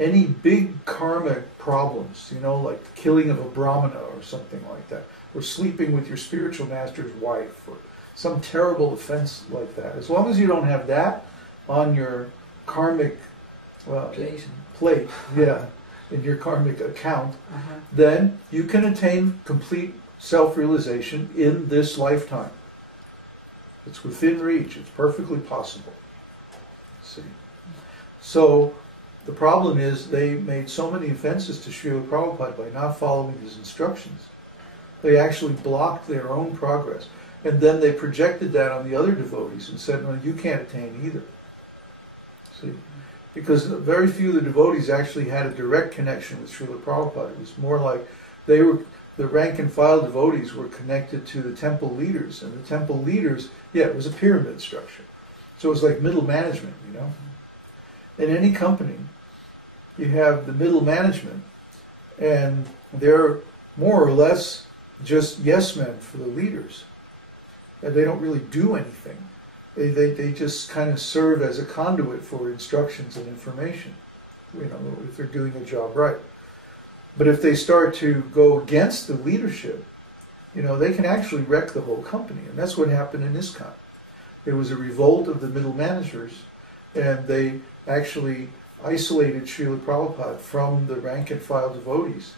any big karmic problems, you know, like the killing of a brahmana or something like that, or sleeping with your spiritual master's wife, or some terrible offense like that. As long as you don't have that on your karmic plate, yeah, in your karmic account, then you can attain complete self-realization in this lifetime. It's within reach. It's perfectly possible. See? So the problem is they made so many offenses to Śrīla Prabhupada by not following his instructions. They actually blocked their own progress. And then they projected that on the other devotees and said, no, you can't attain either. See? Because very few of the devotees actually had a direct connection with Śrīla Prabhupada. It was more like they were, the rank and file devotees were connected to the temple leaders. And the temple leaders, yeah, it was a pyramid structure. So it was like middle management, you know. In any company, you have the middle management, and they're more or less just yes men for the leaders. And they don't really do anything. They just kind of serve as a conduit for instructions and information, you know, if they're doing a job right. But if they start to go against the leadership, you know, they can actually wreck the whole company. And that's what happened in ISKCON. There was a revolt of the middle managers, and they actually isolated Śrīla Prabhupada from the rank and file devotees.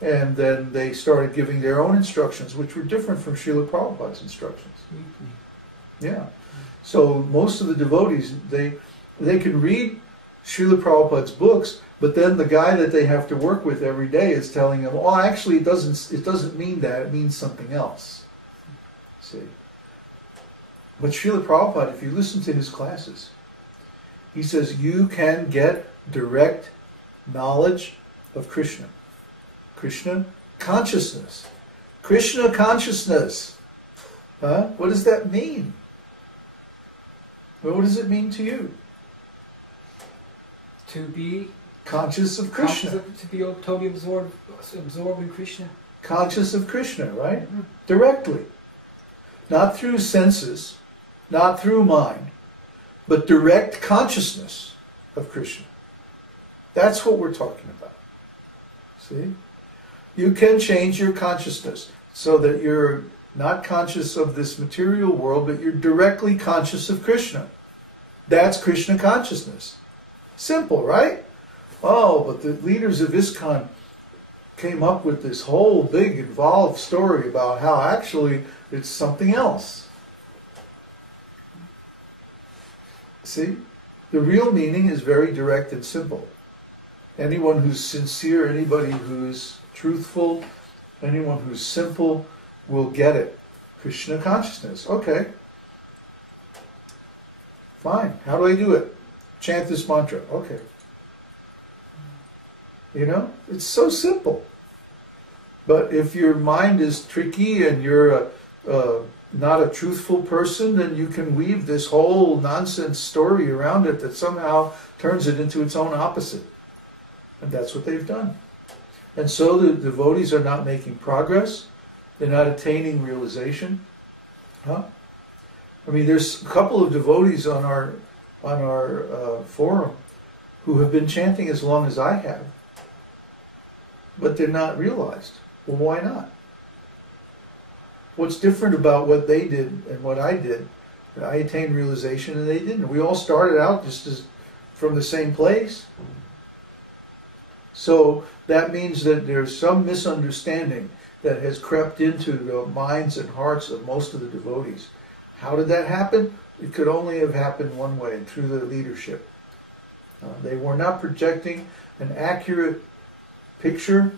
And then they started giving their own instructions, which were different from Śrīla Prabhupada's instructions. Yeah. So most of the devotees, they can read Śrīla Prabhupada's books, but then the guy that they have to work with every day is telling them, oh, actually it doesn't mean that, it means something else. See? But Śrīla Prabhupada, if you listen to his classes, he says you can get direct knowledge of Krishna. Krishna consciousness. Krishna consciousness. Huh? What does that mean? Well, what does it mean to you? To be conscious of Krishna. To be totally absorbed in Krishna. Conscious of Krishna, right? Mm-hmm. Directly. Not through senses, not through mind, but direct consciousness of Krishna. That's what we're talking about. See? You can change your consciousness so that you're not conscious of this material world, but you're directly conscious of Krishna. That's Krishna consciousness. Simple, right? Oh, but the leaders of ISKCON came up with this whole big involved story about how actually it's something else. See? The real meaning is very direct and simple. Anyone who's sincere, anybody who's truthful, anyone who's simple will get it. Krishna consciousness. Okay. Fine. How do I do it? Chant this mantra. Okay. You know, it's so simple. But if your mind is tricky and you're not a truthful person, then you can weave this whole nonsense story around it that somehow turns it into its own opposite. And that's what they've done. And so the devotees are not making progress. They're not attaining realization. Huh? I mean, there's a couple of devotees on our forum who have been chanting as long as I have, but they're not realized. Well, why not? What's different about what they did and what I did? I attained realization and they didn't. We all started out just as from the same place. So that means that there's some misunderstanding that has crept into the minds and hearts of most of the devotees. How did that happen? It could only have happened one way, through the leadership. They were not projecting an accurate picture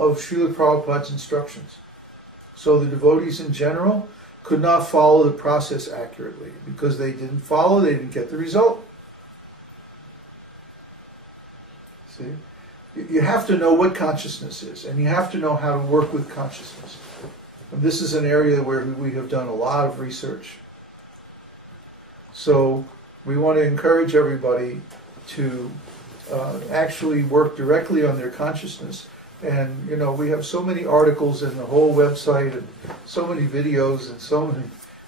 of Śrīla Prabhupada's instructions. So the devotees in general could not follow the process accurately. Because they didn't follow, they didn't get the result. See? You have to know what consciousness is, and you have to know how to work with consciousness. And this is an area where we have done a lot of research. So we want to encourage everybody to actually work directly on their consciousness. And, you know, we have so many articles in the whole website and so many videos and so many,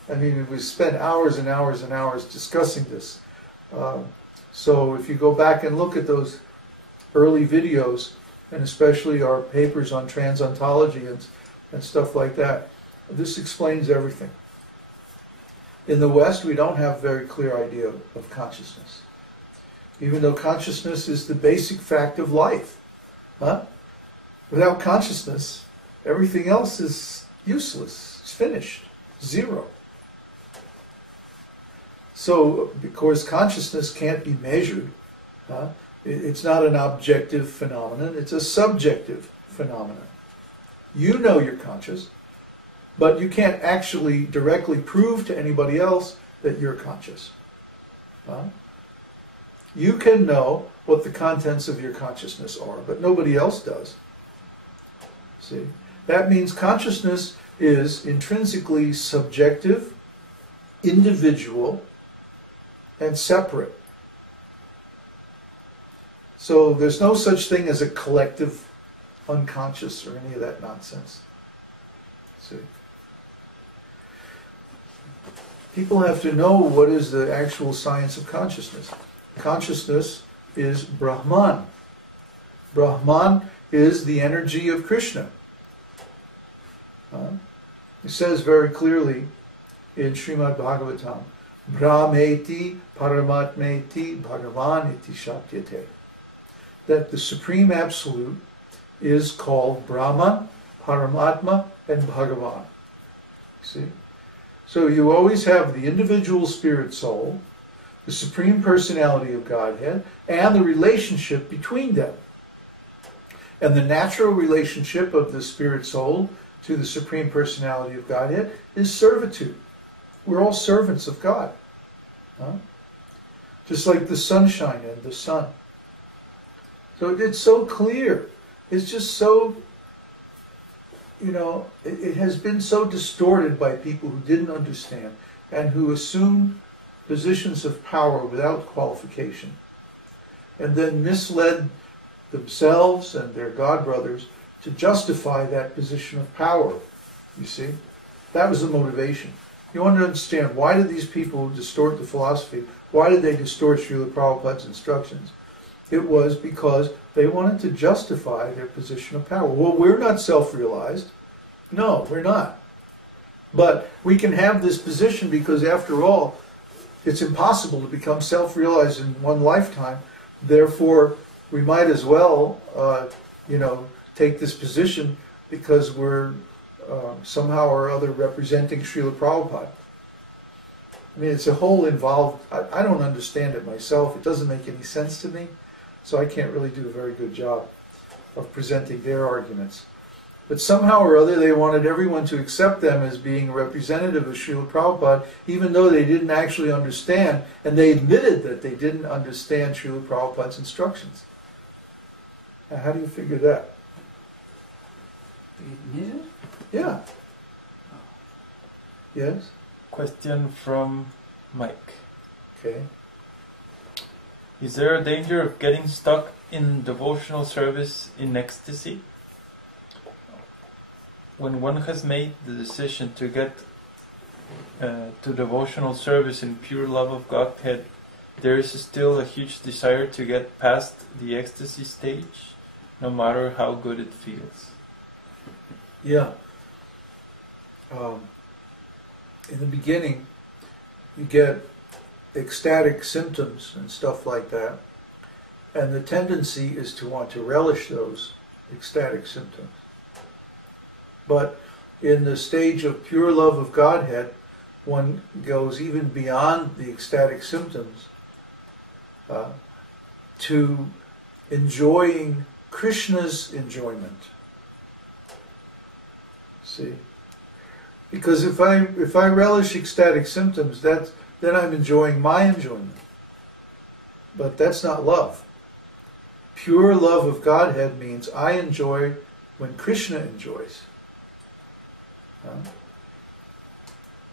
I mean, we spent hours and hours and hours discussing this. So if you go back and look at those early videos, and especially our papers on transontology and stuff like that, this explains everything. In the West, we don't have a very clear idea of consciousness. Even though consciousness is the basic fact of life. Without consciousness, everything else is useless. It's finished. Zero. So, because consciousness can't be measured, it's not an objective phenomenon, it's a subjective phenomenon. You know you're conscious, but you can't actually directly prove to anybody else that you're conscious. You can know what the contents of your consciousness are, but nobody else does. See? That means consciousness is intrinsically subjective, individual, and separate. So there's no such thing as a collective unconscious or any of that nonsense. See? People have to know what is the actual science of consciousness. Consciousness is Brahman. Brahman is the energy of Krishna. It says very clearly in Śrīmad-Bhāgavatam, Brahmeti Paramatmeti Bhagavan iti Shaktyate, that the Supreme Absolute is called Brahman, Paramatma, and Bhagavan. See? So you always have the individual spirit soul, the Supreme Personality of Godhead, and the relationship between them. And the natural relationship of the spirit soul to the Supreme Personality of Godhead is servitude. We're all servants of God. Just like the sunshine and the sun. So it's so clear. It's just so, it has been so distorted by people who didn't understand and who assumed positions of power without qualification, and then misled themselves and their God brothers to justify that position of power. You see? That was the motivation. You want to understand, why did these people distort the philosophy? Why did they distort Śrīla Prabhupada's instructions? It was because they wanted to justify their position of power. Well, we're not self-realized. No, we're not. But we can have this position because, after all, it's impossible to become self-realized in one lifetime. Therefore, we might as well, take this position because we're somehow or other representing Śrīla Prabhupada. I mean, it's a whole involved. I don't understand it myself. It doesn't make any sense to me, so I can't really do a very good job of presenting their arguments. But somehow or other, they wanted everyone to accept them as being representative of Śrīla Prabhupada, even though they didn't actually understand, and they admitted that they didn't understand Śrīla Prabhupada's instructions. Now, how do you figure that? They admitted? Yeah. Yes? Question from Mike. Okay. Is there a danger of getting stuck in devotional service in ecstasy? When one has made the decision to get to devotional service in pure love of Godhead, there is still a huge desire to get past the ecstasy stage, no matter how good it feels. Yeah. In the beginning, you get ecstatic symptoms and stuff like that, and the tendency is to want to relish those ecstatic symptoms. But in the stage of pure love of Godhead, one goes even beyond the ecstatic symptoms to enjoying Krishna's enjoyment. See? Because if I relish ecstatic symptoms, then I'm enjoying my enjoyment. But that's not love. Pure love of Godhead means I enjoy when Krishna enjoys.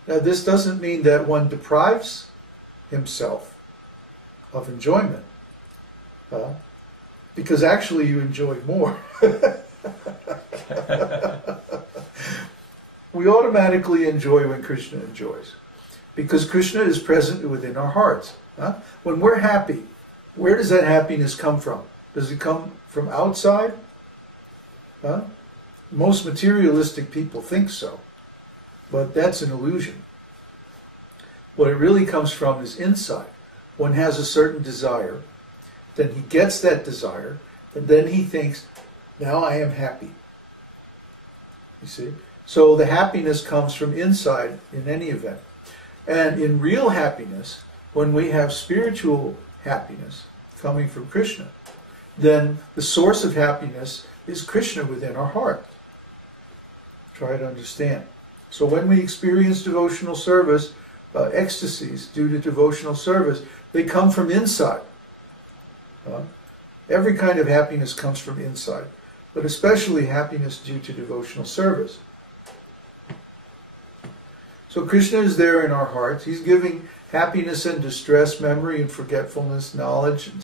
Now, this doesn't mean that one deprives himself of enjoyment, because actually you enjoy more. We automatically enjoy when Krishna enjoys, because Krishna is present within our hearts. When we're happy, where does that happiness come from? Does it come from outside? Huh? Most materialistic people think so, but that's an illusion. What it really comes from is inside. One has a certain desire, then he gets that desire, and then he thinks, now I am happy. You see? So the happiness comes from inside in any event. And in real happiness, when we have spiritual happiness coming from Krishna, then the source of happiness is Krishna within our heart. Try to understand. So when we experience devotional service, ecstasies due to devotional service, they come from inside. Every kind of happiness comes from inside, but especially happiness due to devotional service. So Krishna is there in our hearts. He's giving happiness and distress, memory and forgetfulness, knowledge and